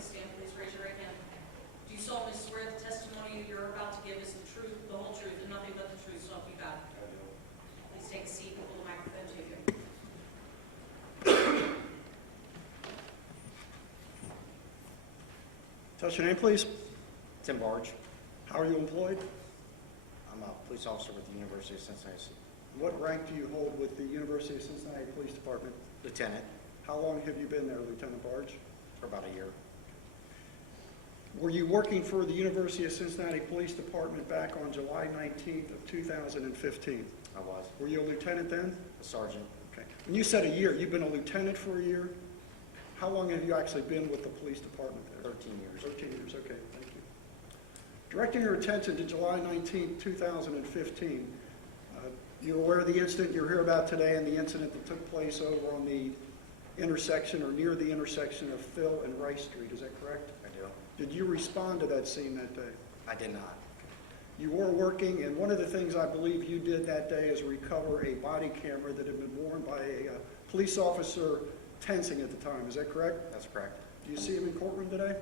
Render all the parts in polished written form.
a stand, please raise your right hand. Do you solemnly swear the testimony you're about to give is the truth, the whole truth, and nothing but the truth, so help you God? I do. Please take a seat and pull the microphone to you. Tell us your name, please. Tim Barge. How are you employed? I'm a police officer with the University of Cincinnati. What rank do you hold with the University of Cincinnati Police Department? Lieutenant How long have you been there, Lieutenant Barge? for about a year. Were you working for the University of Cincinnati Police Department back on July 19th of 2015? I was Were you a lieutenant then? a sergeant, Okay. When you said a year, you've been a lieutenant for a year? How long have you actually been with the police department there? 13 years. 13 years, okay, thank you. Directing your attention to July 19th, 2015, you're aware of the incident you're here about today and the incident that took place over on the intersection or near the intersection of Phil and Rice Street, is that correct? I do. Did you respond to that scene that day? I did not. You were working, and one of the things I believe you did that day is recover a body camera that had been worn by a police officer tensing at the time, is that correct? That's correct. Do you see him in courtroom today?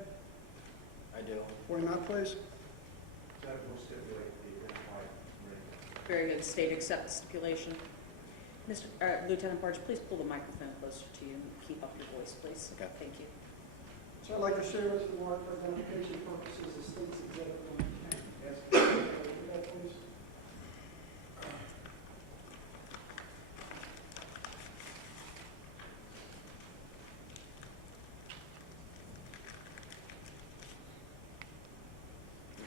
I do. Point him out, please. That will stipulate the identified ring. Very good. State accepts stipulation. Lieutenant Barge, please pull the microphone closer to you and keep up your voice, please. Okay. Thank you. So I'd like to share with the board for identification purposes the state's exhibit number 10. Ask you to read that, please.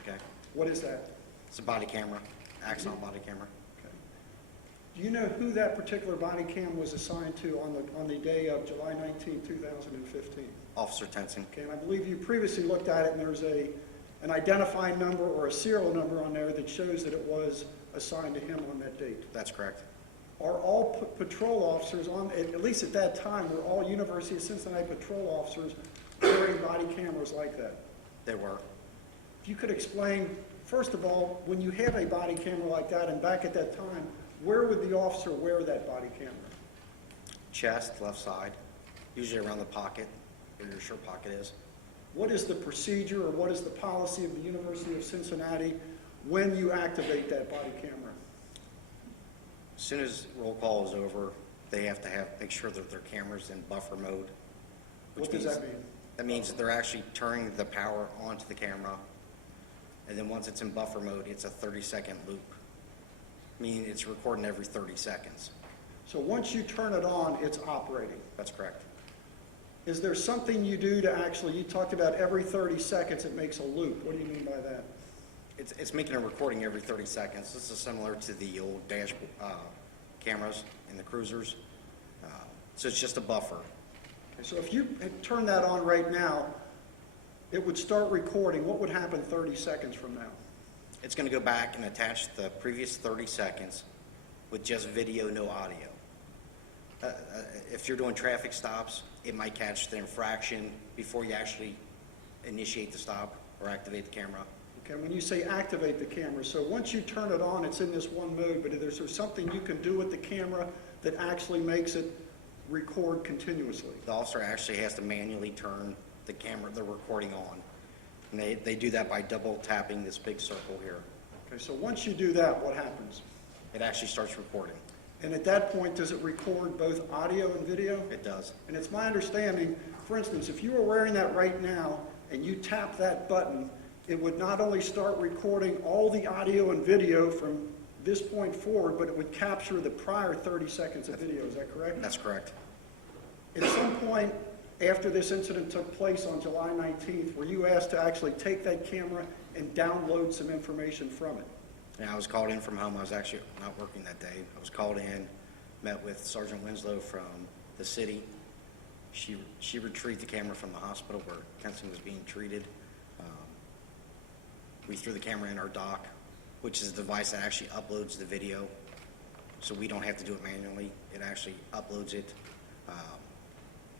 Okay. What is that? It's a body camera, Axon body camera. Okay. Do you know who that particular body cam was assigned to on the day of July 19, 2015? Officer Tensing. Okay, and I believe you previously looked at it, and there's an identifying number or a serial number on there that shows that it was assigned to him on that date. That's correct. Are all patrol officers at least at that time, were all University of Cincinnati patrol officers wearing body cameras like that? They were. If you could explain, first of all, when you have a body camera like that, and back at that time, where would the officer wear that body camera? Chest, left side, usually around the pocket, where your shirt pocket is. What is the procedure or what is the policy of the University of Cincinnati when you activate that body camera? As soon as roll call is over, they have to make sure that their camera's in buffer mode. What does that mean? That means that they're actually turning the power onto the camera, and then once it's in buffer mode, it's a 30-second loop, meaning it's recording every 30 seconds. So once you turn it on, it's operating. That's correct. Is there something you do to actually, you talked about every 30 seconds it makes a loop. What do you mean by that? It's making a recording every 30 seconds. This is similar to the old dash cameras in the cruisers. So it's just a buffer. Okay, so if you turn that on right now, it would start recording. What would happen 30 seconds from now? It's going to go back and attach the previous 30 seconds with just video, no audio. If you're doing traffic stops, it might catch the infraction before you actually initiate the stop or activate the camera. Okay, when you say activate the camera, so once you turn it on, it's in this one mode, but is there something you can do with the camera that actually makes it record continuously? The officer actually has to manually turn the camera, the recording on. And they do that by double tapping this big circle here. Okay, so once you do that, what happens? It actually starts recording. And at that point, does it record both audio and video? It does. And it's my understanding, for instance, if you were wearing that right now and you tap that button, it would not only start recording all the audio and video from this point forward, but it would capture the prior 30 seconds of video. Is that correct? That's correct. At some point after this incident took place on July 19th, were you asked to actually take that camera and download some information from it? And I was called in from home. I was actually not working that day. I was called in, met with Sergeant Winslow from the city. She retrieved the camera from the hospital where Kenson was being treated. We threw the camera in our dock, which is a device that actually uploads the video, so we don't have to do it manually. It actually uploads it.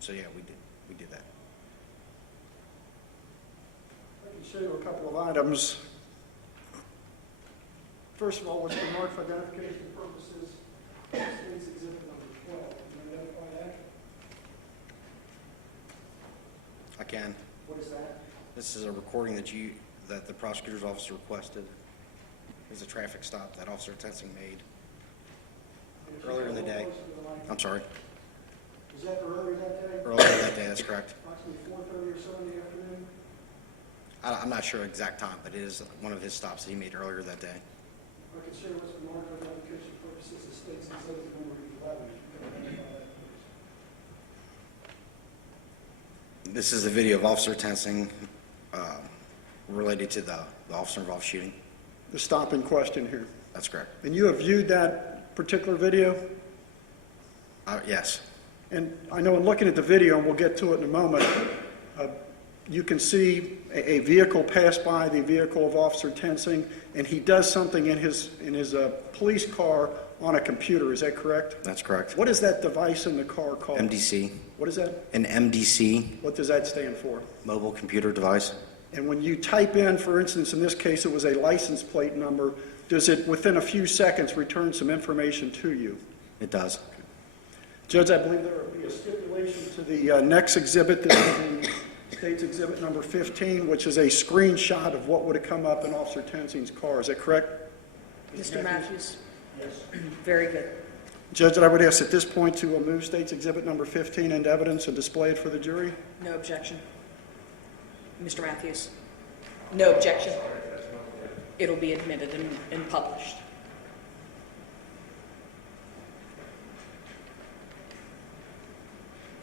So yeah, we did that. I can show you a couple of items. First of all, what's been marked for identification purposes, state's exhibit number 12. Can you identify that? I can. What is that? This is a recording that the prosecutor's office requested. It was a traffic stop that Officer Tensing made earlier in the day. I'm sorry, Was that earlier that day? earlier that day, that's correct. Approximately 4:30 or so in the afternoon? I'm not sure exact time, but it is one of his stops that he made earlier that day. I consider what's been marked for application purposes of states and says number 11. This is a video of Officer Tensing related to the officer involved shooting. The stop in question here. That's correct. And you have viewed that particular video? Yes, And I know in looking at the video, and we'll get to it in a moment, you can see a vehicle pass by the vehicle of Officer Tensing, and he does something in his police car on a computer. Is that correct? that's correct. What is that device in the car called? MDC, What is that? an MDC, What does that stand for? mobile computer device. And when you type in, for instance, in this case, it was a license plate number, does it, within a few seconds, return some information to you? It does. Judge, I believe there will be a stipulation to the next exhibit, this is the State's Exhibit number 15, which is a screenshot of what would have come up in Officer Tensing's car. Is that correct? Mr. Matthews? Yes. Very good. Judge, I would ask at this point to move State's Exhibit number 15 into evidence and display it for the jury. No objection. Mr. Matthews? No objection. It'll be admitted and published.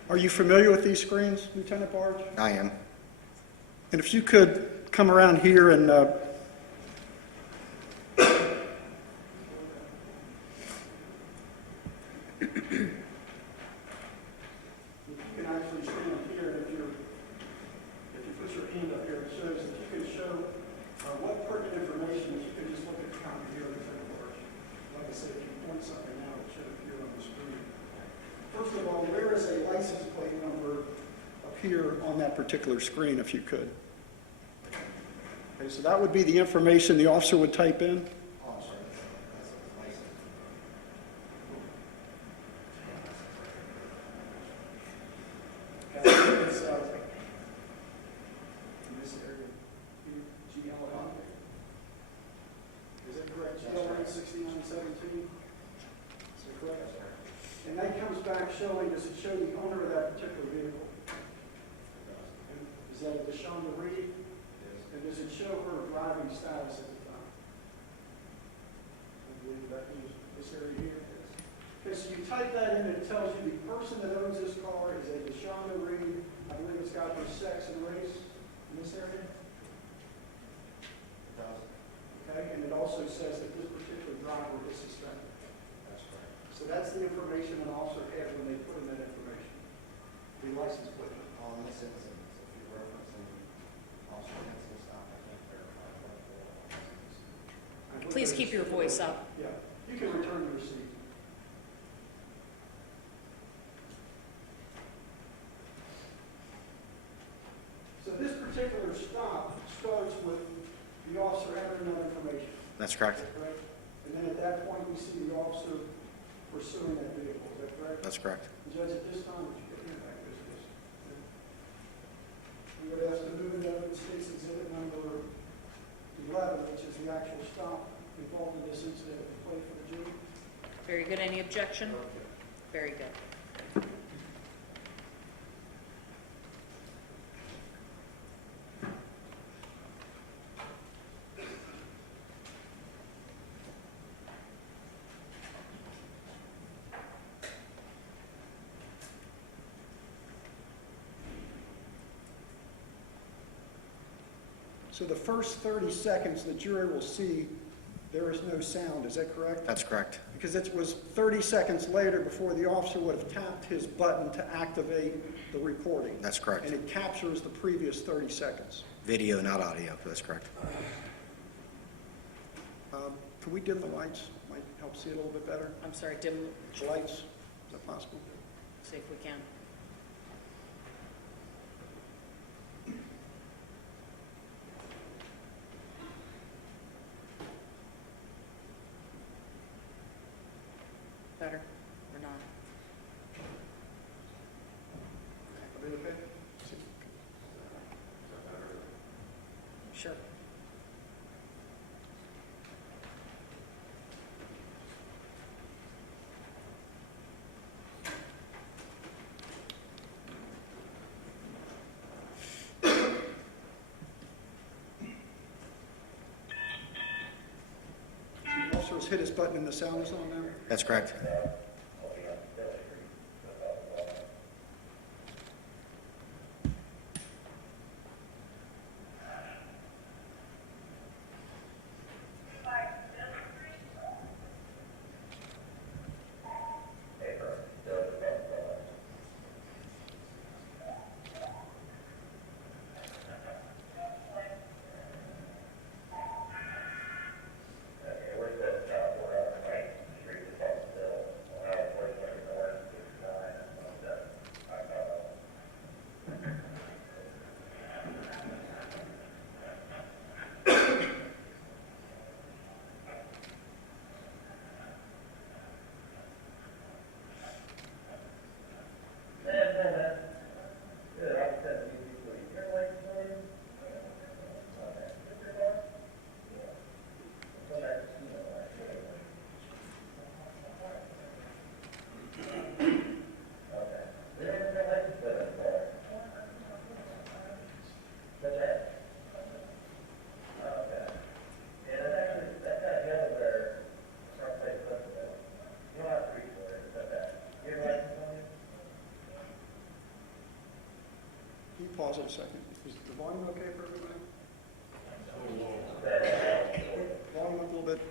Are you familiar with these screens, Lieutenant Barge? I am. And if you could come around here and if you can actually stand up here, and if you put your hand up here, it shows that you can show what pertinent information, if you can just look at the counter here, Lieutenant Barge. Like I said, if you point something out, it should appear on the screen. First of all, where is a license plate number appear on that particular screen, if you could? Okay, so that would be the information the officer would type in. It's, in this area, GL. Is that correct? GL 6917? Is that correct? And that comes back showing, does it show the owner of that particular vehicle? Is that a Deshaunda Reed? And does it show her driving status at the time? I believe that is this area here. Okay, so you type that in, and it tells you the person that owns this car is a Deshaunda Reed. I believe it's got her sex and race in this area. Okay, and it also says that this particular driver is suspected. That's right. So that's the information an officer had when they put in that information. The license plate. On this instance, if you're referencing Officer Henson's stop, I can't verify what the license is. I believe Please that keep is- your voice up. Yeah, you can return the receipt. So this particular stop starts with the officer entering that information. That's correct. Is that correct? And then at that point, we see the officer pursuing that vehicle. Is that correct? That's correct. Judge, at this time, would you get your back this case? We would ask to move into evidence State's Exhibit number 11, which is the actual stop involved in this incident, to play for the jury. Very good. Any objection? Very good. So the first 30 seconds, the jury will see there is no sound. Is that correct? That's correct. Because it was 30 seconds later before the officer would have tapped his button to activate the recording. That's correct. And it captures the previous 30 seconds. Video, not audio. That's correct. Can we dim the lights? Might help see it a little bit better. I'm sorry, dim, The lights, is that possible? see if we can. Better or not? Are they okay? Sure. The officer has hit his button and the sound is on now. That's correct. Can you pause it a second? Is the volume okay for everybody? Volume up a little bit.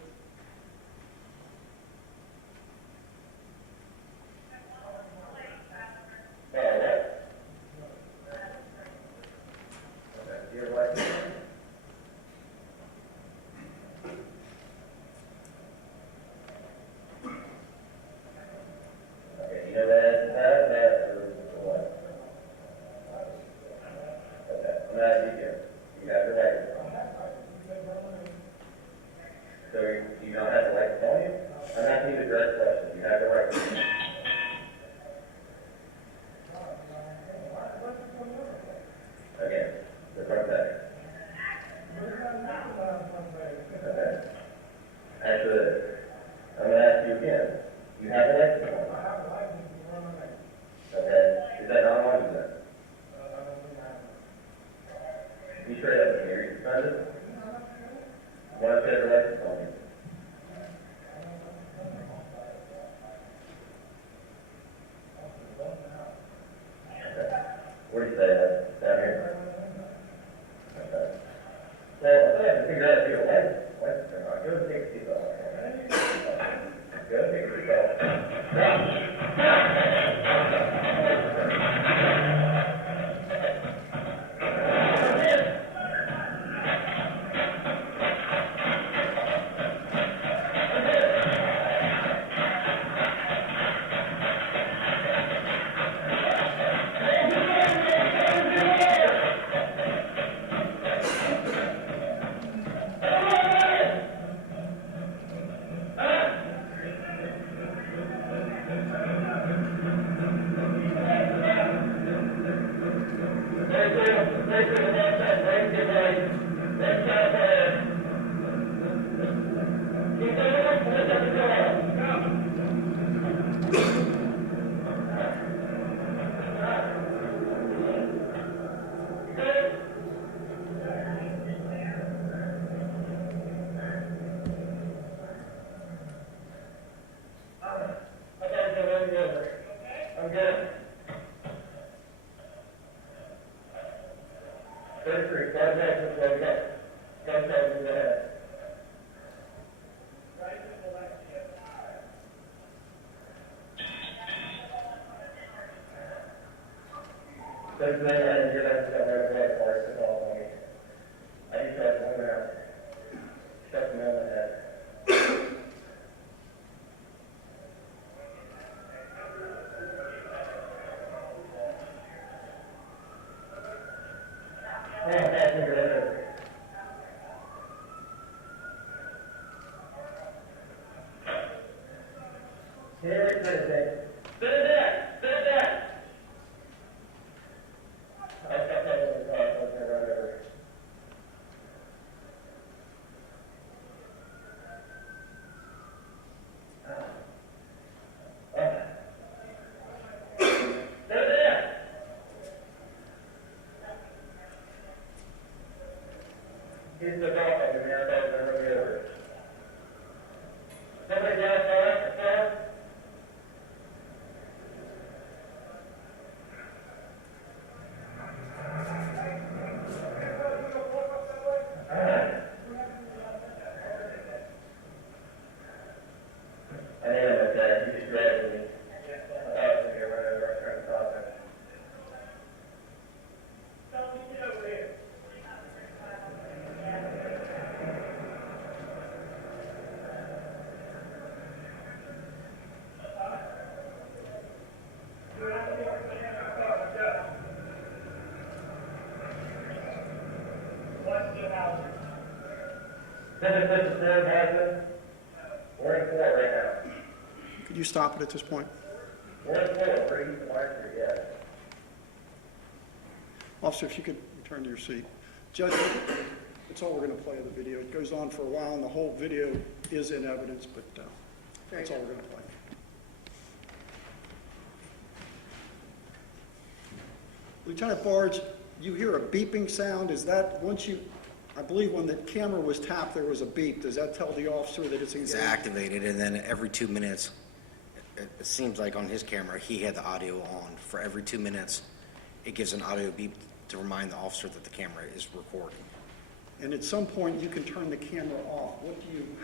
Keep the dog on the man down there in the orders. Somebody else on it, I am okay. He's grabbing me. I thought it was here whenever I started talking. This is Ford Martin. We're in Ford right now. Could you stop it at this point? We're in Ford. We're in Martin, yes. Officer, if you could return to your seat. Judge, that's all we're going to play of the video. It goes on for a while, and the whole video is in evidence, but Very that's all good. we're going to play. Lieutenant Barge, you hear a beeping sound. Is that once you, I believe when the camera was tapped, there was a beep. Does that tell the officer that it's It's engaged? activated, and then every 2 minutes, it seems like on his camera, he had the audio on. For every 2 minutes, it gives an audio beep to remind the officer that the camera is recording. And at some point, you can turn the camera off.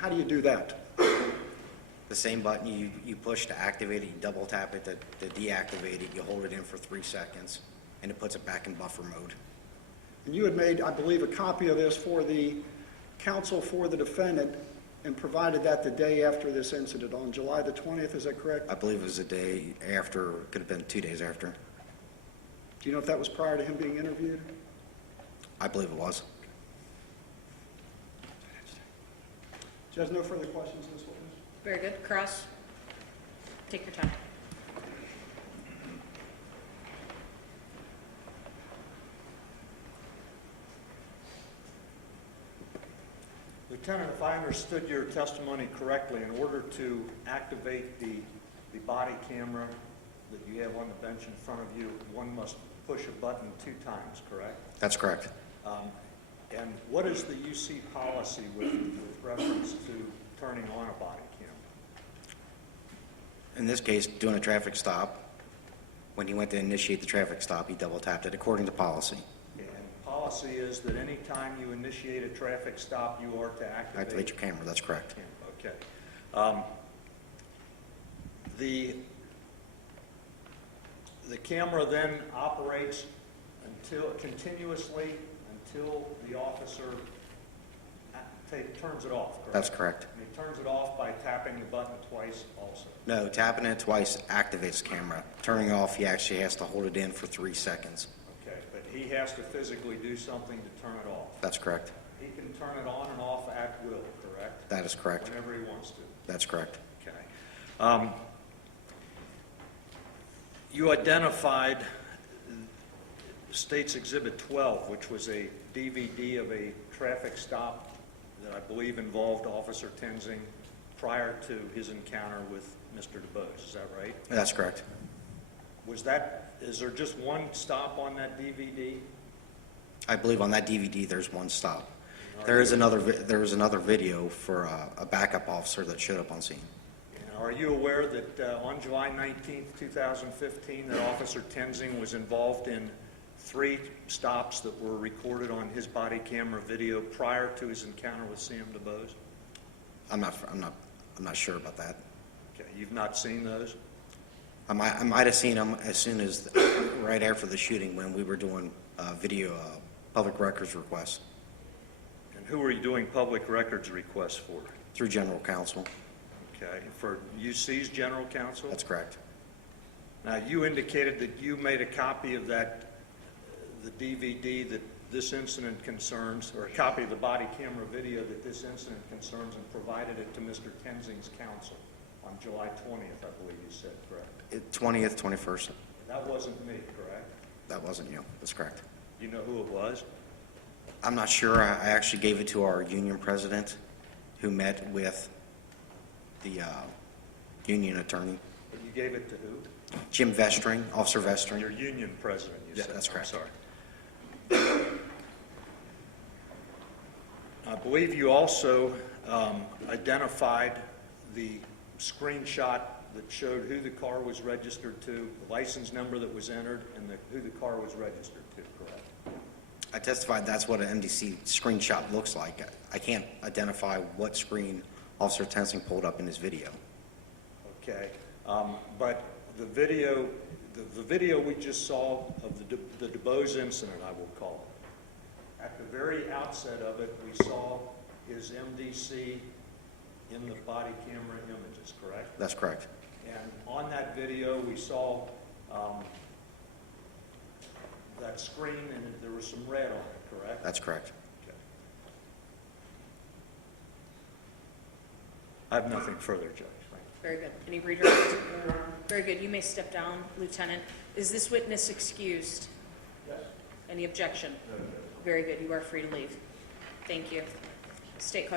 How do you do that? The same button you push to activate it, you double tap it to deactivate it, you hold it in for 3 seconds, and it puts it back in buffer mode. And you had made, I believe, a copy of this for the counsel for the defendant and provided that the day after this incident, on July the 20th, is that correct? I believe it was a day after, could have been 2 days after. Do you know if that was prior to him being interviewed? I believe it was. Judge, no further questions on this witness? Very good. Cross. Take your time. Lieutenant, if I understood your testimony correctly, in order to activate the body camera that you have on the bench in front of you, one must push a button 2 times, correct? That's correct. And what is the UC policy with reference to turning on a body camera? In this case, doing a traffic stop, when he went to initiate the traffic stop, he double tapped it according to policy. And policy is that any time you initiate a traffic stop, you are to Activate your camera, that's correct. Okay. The camera then operates continuously until the officer turns it off, correct? That's correct. And he turns it off by tapping the button twice also. No, tapping it twice activates the camera. Turning it off, he actually has to hold it in for 3 seconds. Okay, but he has to physically do something to turn it off. That's correct. He can turn it on and off at will, correct? That is correct. Whenever he wants to. That's correct. Okay. You identified State's Exhibit 12, which was a DVD of a traffic stop that I believe involved Officer Tenzing prior to his encounter with Mr. DeBose. Is that right? That's correct. Is there just one stop on that DVD? I believe on that DVD, there's one stop. There is another video for a backup officer that showed up on scene. Are you aware that on July 19th, 2015, that Officer Tenzing was involved in 3 stops that were recorded on his body camera video prior to his encounter with Sam DeBose? I'm not sure about that. Okay, you've not seen those? I might have seen them as soon as right after the shooting when we were doing video public records requests And who were you doing public records requests for? through general counsel. Okay, for UC's general counsel? That's correct. Now, you indicated that you made a copy of the DVD that this incident concerns, or a copy of the body camera video that this incident concerns, and provided it to Mr. Tenzing's counsel on July 20th, I believe you said, correct? 20th, 21st. That wasn't me, correct? That wasn't you. That's correct. You know who it was? I'm not sure. I actually gave it to our union president who met with the union attorney. But you gave it to who? Jim Vestring, Officer Vestring. Your union president, you Yeah, said. that's correct. I'm sorry. I believe you also identified the screenshot that showed who the car was registered to, the license number that was entered, and who the car was registered to, correct? I testified that's what an MDC screenshot looks like. I can't identify what screen Officer Tensing pulled up in his video. Okay, but the video we just saw of the DuBose incident, I will call it, at the very outset of it, we saw his MDC in the body camera images, correct? That's correct. And on that video, we saw that screen, and there was some red on it, correct? That's correct. Okay. I have nothing further, Judge. Thank you. Very good. Any redirects? Very good. You may step down, Lieutenant. Is this witness excused? Yes. Any objection? No, no. Very good. You are free to leave. Thank you. State call.